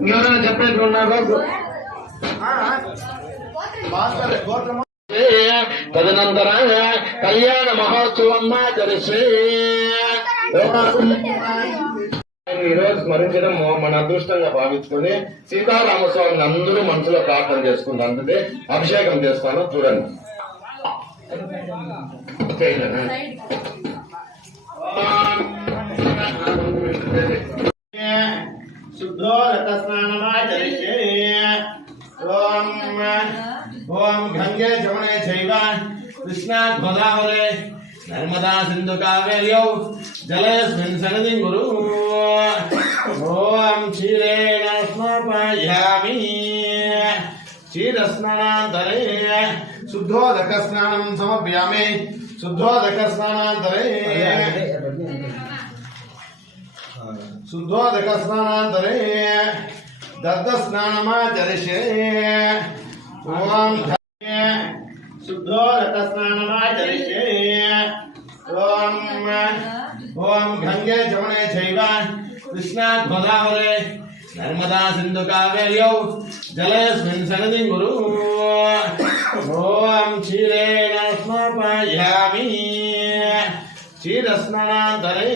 ఇంకెవరైనా చెప్పేది ఉన్నారో తదనంతర కళ్యాణ మహోత్సవం ఆచరిస్తే ఈరోజు స్మరించడం మన అదృష్టంగా భావించుకుని సీతారామస్వామిని అందరూ మనసులో ప్రార్థన చేసుకుంటారు. అందుకే అభిషేకం చేస్తాను, చూడండి. ఓం గంగే జమునే చైవ కృష్ణా గోదావరి నర్మదా సింధు కావేర్యౌ జలేస్మిన్ సన్నిధిం గురు. ఓం క్షీరేణ స్నాపయామి క్షీరస్నానాంతరే శుద్ధోదక స్నానం సమర్పయామి. శుద్ధోదక స్నానాంతరే దత్త స్నానమాచరిష్యే. ఓం శుద్ధోదక స్నానమాచరిష్యే. ఓం గంగే జమునే చైవ కృష్ణా గోదావరి నర్మదా సింధు కావేర్యౌ జలేస్మిన్ సన్నిధిం గురు. ఓం క్షీరేణ స్నాపయామి క్షీరస్నానాంతరే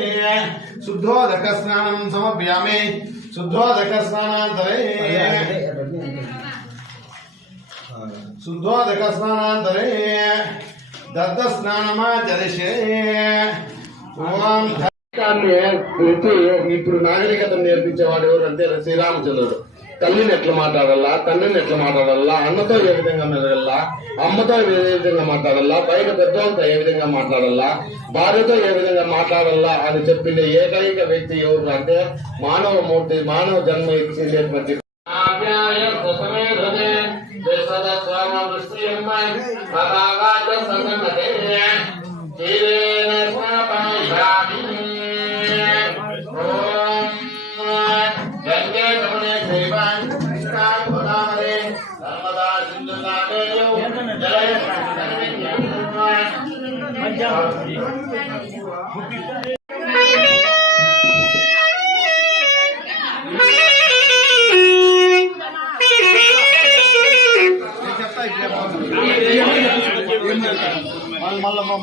శుద్ధోదక స్నానం సమర్పయామి. శుద్ధోదక స్నానాంతరే దత్త స్నానమాచరిష్యే. ఓం ఇప్పుడు నాగరికతను నేర్పించేవాడు ఎవరంటే శ్రీరామచంద్రుడు. తల్లిని ఎట్లా మాట్లాడాలా, తండ్రిని ఎట్లా మాట్లాడాలా, అన్నతో ఏ విధంగా మెలగల్లా, అమ్మతో ఏ విధంగా మాట్లాడాలా, బయట పెద్దవాళ్ళతో ఏ విధంగా మాట్లాడాలా, భార్యతో ఏ విధంగా మాట్లాడాలా అని చెప్పిండే ఏకైక వ్యక్తి ఎవరు అంటే మానవ మూర్తి, మానవ జన్మ ఇచ్చేటువంటి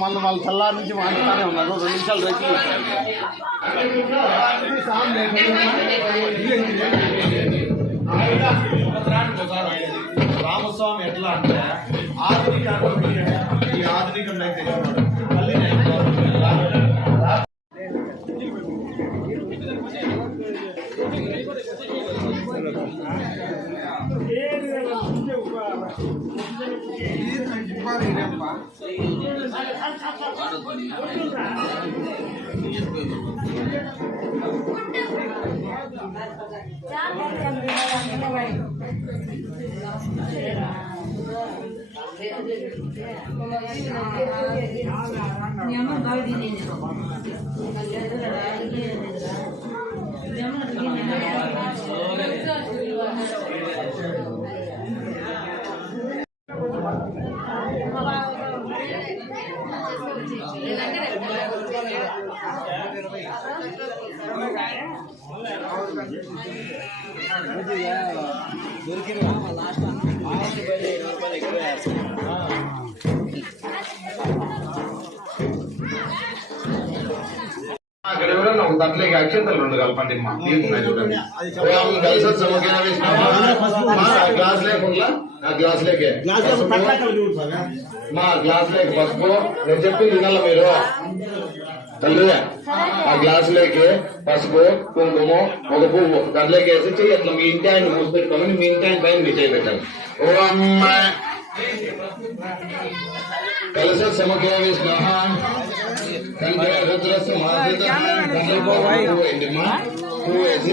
మళ్ళీ చల్లారి నుంచి మాట్లాడుతూనే ఉన్నారు. 2 నిమిషాలు రేపు రామస్వామి ఎట్లా అంటే ఆధునిక దాంట్లోకి అక్షంతలు 2 కలపండి. చూడండి గ్లాస్ లేకుండా గ్లాస్ లేకే మా గ్లాస్ లేక పసుపు నేను చెప్పింది తినాల మీరు తల్లి. ఆ గ్లాస్ లేకి పసుపు, కుంకుమ, ఒక పువ్వు దాంట్లోకి వేసి అట్లా మీ ఇంటి ఆయన మూసి పెట్టుకోమని మీ ఇంటి ఆయన పైన మీ చేయి పెట్టాలి. ఓ అమ్మ కలస సమకేవి స్నాహ కంటే రుద్రస్సు మాదిత పువ్వు వేసి